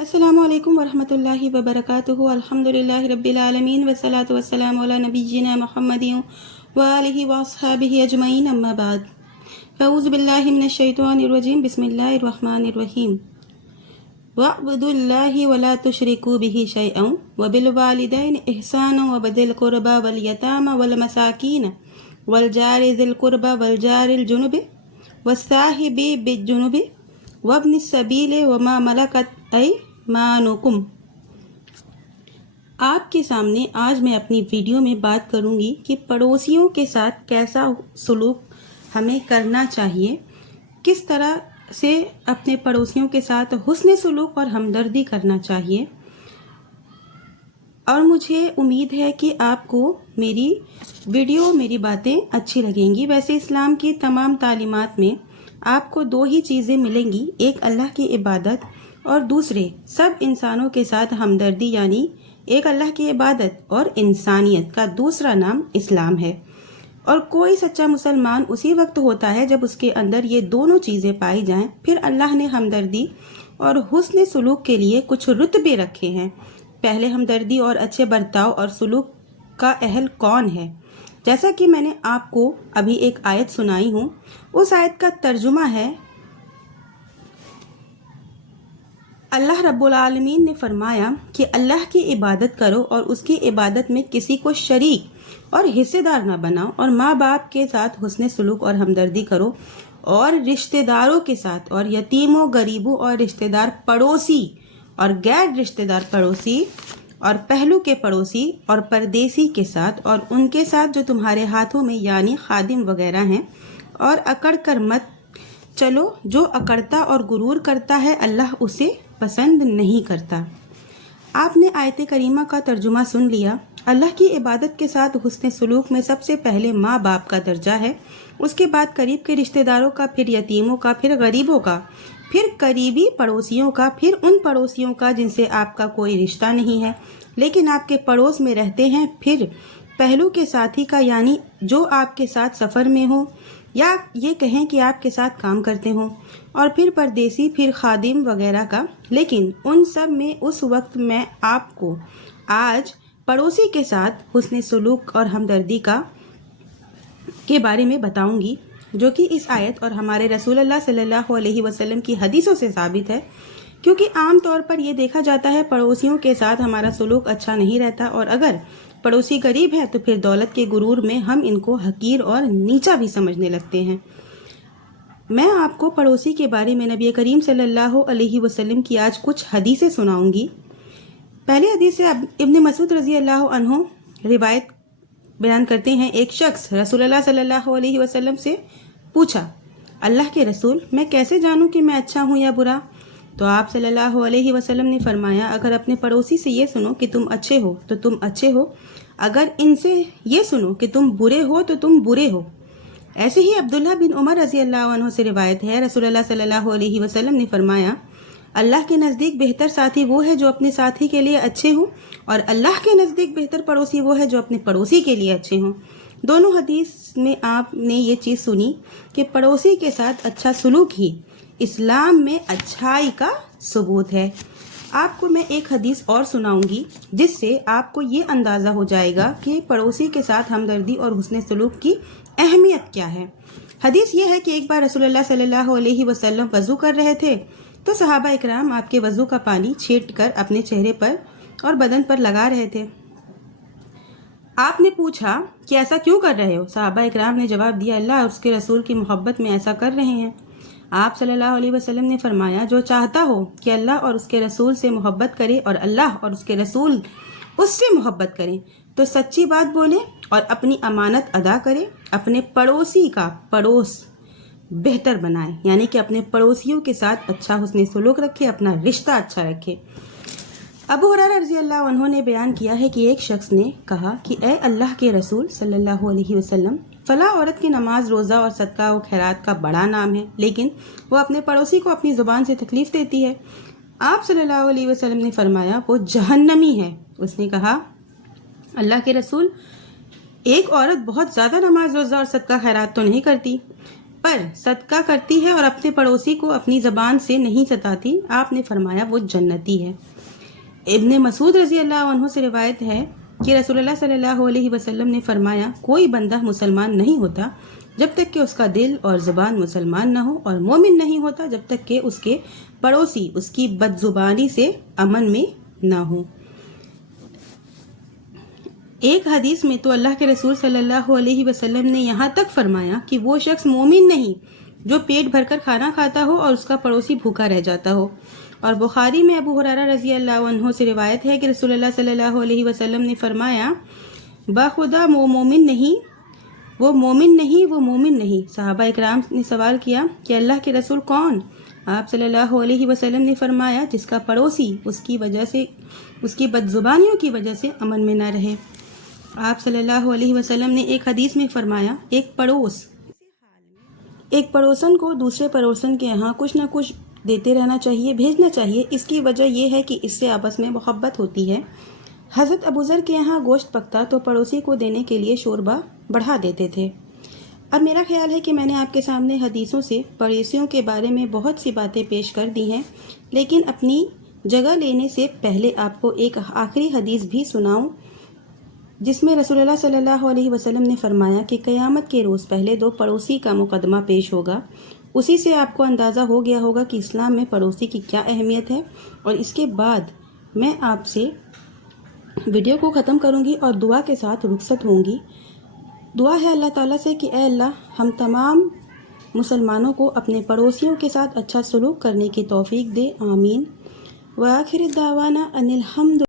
अस्सलामु अलैकुम वरहमतुल्लाहि वबरकातुहु अल्हम्दुलिल्लाहि रब्बिल आलमीन वस्सलातु वस्सलामु अला नबिय्यिना मुहम्मदिन व आलिहि व अस्हाबिहि अजमईन अम्मा बाद फ़अऊज़ु बिल्लाहि मिनश शैतानिर रजीम बिस्मिल्लाहिर रहमानिर रहीम वअब्दुल्लाहि वला तुशरिकू बिहि शैअन व बिल वालिदैनि इहसाना व बिदिल क़ुरबा वल यतामा वल मसाकीन वल जारि ज़िल क़ुरबा वल जारिल जुनुबि वस्साहिबि बिल जुनुबि वब्निस सबील व मा मलकत ऐमानुकुम। आपके सामने आज मैं अपनी वीडियो में बात करूंगी कि पड़ोसियों के साथ कैसा सलूक हमें करना चाहिए, किस तरह से अपने पड़ोसियों के साथ हुस्न सलूक और हमदर्दी करना चाहिए। और मुझे उम्मीद है कि आपको मेरी बातें अच्छी लगेंगी। वैसे इस्लाम की तमाम तालीमात में आपको दो ही चीज़ें मिलेंगी, एक अल्लाह की इबादत और दूसरे सब इंसानों के साथ हमदर्दी, यानी एक अल्लाह की इबादत और इंसानियत का दूसरा नाम इस्लाम है। और कोई सच्चा मुसलमान उसी वक्त होता है जब उसके अंदर ये दोनों चीज़ें पाई जाएं। फिर अल्लाह ने हमदर्दी और हुस्न सलूक के लिए कुछ रुतबे रखे हैं। पहले हमदर्दी और अच्छे बर्ताव और सलूक का अहल कौन है। जैसा कि मैंने आपको अभी एक आयत सुनाई हूँ, उस आयत का तर्जुमा है, अल्लाह रब्बुल आलमीन ने फरमाया कि अल्लाह की इबादत करो और उसकी इबादत में किसी को शरीक और हिस्सेदार ना बनाओ, और माँ बाप के साथ हुस्न सलूक और हमदर्दी करो, और रिश्तेदारों के साथ और यतीमों, गरीबों और रिश्तेदार पड़ोसी और गैर रिश्तेदार पड़ोसी और पहलू के पड़ोसी और परदेसी के साथ और उनके साथ जो तुम्हारे हाथों में यानी खादिम वगैरह हैं, और अकड़ कर मत चलो, जो अकड़ता और गुरूर करता है अल्लाह उसे पसंद नहीं करता। आपने आयत करीमा का तर्जुमा सुन लिया। अल्लाह की इबादत के साथ हुस्न सलूक में सबसे पहले माँ बाप का दर्जा है, उसके बाद करीब के रिश्तेदारों का, फिर यतीमों का, फिर गरीबों का, फिर करीबी पड़ोसियों का, फिर उन पड़ोसियों का जिनसे आपका कोई रिश्ता नहीं है लेकिन आपके पड़ोस में रहते हैं, फिर पहलू के साथी का, यानी जो आपके साथ सफ़र में हो या ये कहें कि आपके साथ काम करते हों, और फिर परदेसी, फिर खादिम वगैरह का। लेकिन उन सब में उस वक्त मैं आपको आज पड़ोसी के साथ हुस्न सलूक और हमदर्दी के बारे में बताऊंगी, जो कि इस आयत और हमारे रसूलुल्लाह सल्लल्लाहु अलैहि वसल्लम की हदीसों से साबित है। क्योंकि आम तौर पर यह देखा जाता है पड़ोसियों के साथ हमारा सलूक अच्छा नहीं रहता, और अगर पड़ोसी गरीब है तो फिर दौलत के गुरूर में हम इनको हकीर और नीचा भी समझने लगते हैं। मैं आपको पड़ोसी के बारे में नबी करीम सल्लल्लाहु अलैहि वसल्लम की आज कुछ हदीसें सुनाऊंगी। पहले हदीस से इब्न मसूद रजी अल्लाह अन्हु रिवायत बयान करते हैं, एक शख्स रसूलुल्लाह सल्लल्लाहु अलैहि वसल्लम से पूछा, अल्लाह के रसूल, मैं कैसे जानूं कि मैं अच्छा हूं या बुरा। तो आप सल्लल्लाहु अलैहि वसल्लम ने फरमाया, अगर अपने पड़ोसी से ये सुनो कि तुम अच्छे हो तो तुम अच्छे हो, अगर इनसे ये सुनो कि तुम बुरे हो तो तुम बुरे हो। ऐसे ही अब्दुल्लाह बिन उमर रजी अल्लाह अन्हु से रिवायत है, रसूलुल्लाह सल्लल्लाहु अलैहि वसल्लम ने फरमाया, अल्लाह के नज़दीक बेहतर साथी वो है जो अपने साथी के लिए अच्छे हों, और अल्लाह के नज़दीक बेहतर पड़ोसी वो है जो अपने पड़ोसी के लिए अच्छे हों। दोनों हदीस में आपने ये चीज़ सुनी कि पड़ोसी के साथ अच्छा सलूक ही इस्लाम में अच्छाई का सबूत है। आपको मैं एक हदीस और सुनाऊंगी जिससे आपको ये अंदाज़ा हो जाएगा कि पड़ोसी के साथ हमदर्दी और हुस्न सलूक की अहमियत क्या है। हदीस ये है कि एक बार रसूलुल्लाह सल्लल्लाहु अलैहि वसल्लम वज़ू कर रहे थे, तो सहाबा इकराम आपके वज़ू का पानी छींट कर अपने चेहरे पर और बदन पर लगा रहे थे। आपने पूछा कि ऐसा क्यों कर रहे हो। सहाबा इकराम ने जवाब दिया, अल्लाह और उसके रसूल की मोहब्बत में ऐसा कर रहे हैं। आप सल्लल्लाहु अलैहि वसल्लम ने फरमाया, जो चाहता हो कि अल्लाह और उसके रसूल से मोहब्बत करे और अल्लाह और उसके रसूल उससे मोहब्बत करें, तो सच्ची बात बोले और अपनी अमानत अदा करे, अपने पड़ोसी का पड़ोस बेहतर बनाए, यानी कि अपने पड़ोसियों के साथ अच्छा हुस्न सलूक रखे, अपना रिश्ता अच्छा रखे। अबू हुरैरा रज़ी अल्लाह अन्हु ने बयान किया है कि एक शख्स ने कहा कि ए अल्लाह के रसूल सल्लल्लाहु अलैहि वसल्लम, फला औरत की नमाज, रोज़ा और सदका व खैरात का बड़ा नाम है, लेकिन वो अपने पड़ोसी को अपनी ज़ुबान से तकलीफ़ देती है। आप सल्लल्लाहु अलैहि वसल्लम ने फरमाया, वो जहन्नमी है। उसने कहा, अल्लाह के रसूल, एक औरत बहुत ज़्यादा नमाज, रोज़ा और सदका खैरात तो नहीं करती, پر صدقہ کرتی ہے اور اپنے پڑوسی کو اپنی زبان سے نہیں ستاتی، آپ نے فرمایا وہ جنتی ہے۔ ابن مسعود رضی اللہ عنہ سے روایت ہے کہ رسول اللہ صلی اللہ علیہ وسلم نے فرمایا کوئی بندہ مسلمان نہیں ہوتا جب تک کہ اس کا دل اور زبان مسلمان نہ ہو، اور مومن نہیں ہوتا جب تک کہ اس کے پڑوسی اس کی بد زبانی سے امن میں نہ ہو۔ ایک حدیث میں تو اللہ کے رسول صلی اللہ علیہ وسلم نے یہاں تک فرمایا کہ وہ شخص مومن نہیں جو پیٹ بھر کر کھانا کھاتا ہو اور اس کا پڑوسی بھوکا رہ جاتا ہو۔ اور بخاری میں ابو ہریرہ رضی اللہ عنہ سے روایت ہے کہ رسول اللہ صلی اللہ علیہ وسلم نے فرمایا باخدا وہ مومن نہیں وہ مومن نہیں۔ صحابہ اکرام نے سوال کیا کہ اللہ کے رسول کون؟ آپ صلی اللہ علیہ وسلم نے فرمایا جس کا پڑوسی اس کی بد زبانیوں کی وجہ سے امن میں نہ رہے۔ آپ صلی اللہ علیہ وسلم نے ایک حدیث میں فرمایا ایک پڑوسن کو دوسرے پڑوسن کے یہاں کچھ نہ کچھ دیتے رہنا چاہیے، بھیجنا چاہیے۔ اس کی وجہ یہ ہے کہ اس سے آپس میں محبت ہوتی ہے۔ حضرت ابوذر کے یہاں گوشت پکتا تو پڑوسی کو دینے کے لیے شوربہ بڑھا دیتے تھے۔ اب میرا خیال ہے کہ میں نے آپ کے سامنے حدیثوں سے پڑوسیوں کے بارے میں بہت سی باتیں پیش کر دی ہیں، لیکن اپنی جگہ لینے سے پہلے آپ کو ایک آخری حدیث بھی سناؤں جس میں رسول اللہ صلی اللہ علیہ وسلم نے فرمایا کہ قیامت کے روز پہلے 2 پڑوسی کا مقدمہ پیش ہوگا۔ اسی سے آپ کو اندازہ ہو گیا ہوگا کہ اسلام میں پڑوسی کی کیا اہمیت ہے۔ اور اس کے بعد میں آپ سے ویڈیو کو ختم کروں گی اور دعا کے ساتھ رخصت ہوں گی۔ دعا ہے اللہ تعالیٰ سے کہ اے اللہ ہم تمام مسلمانوں کو اپنے پڑوسیوں کے ساتھ اچھا سلوک کرنے کی توفیق دے، آمین۔ وآخر دعوانا ان الحمد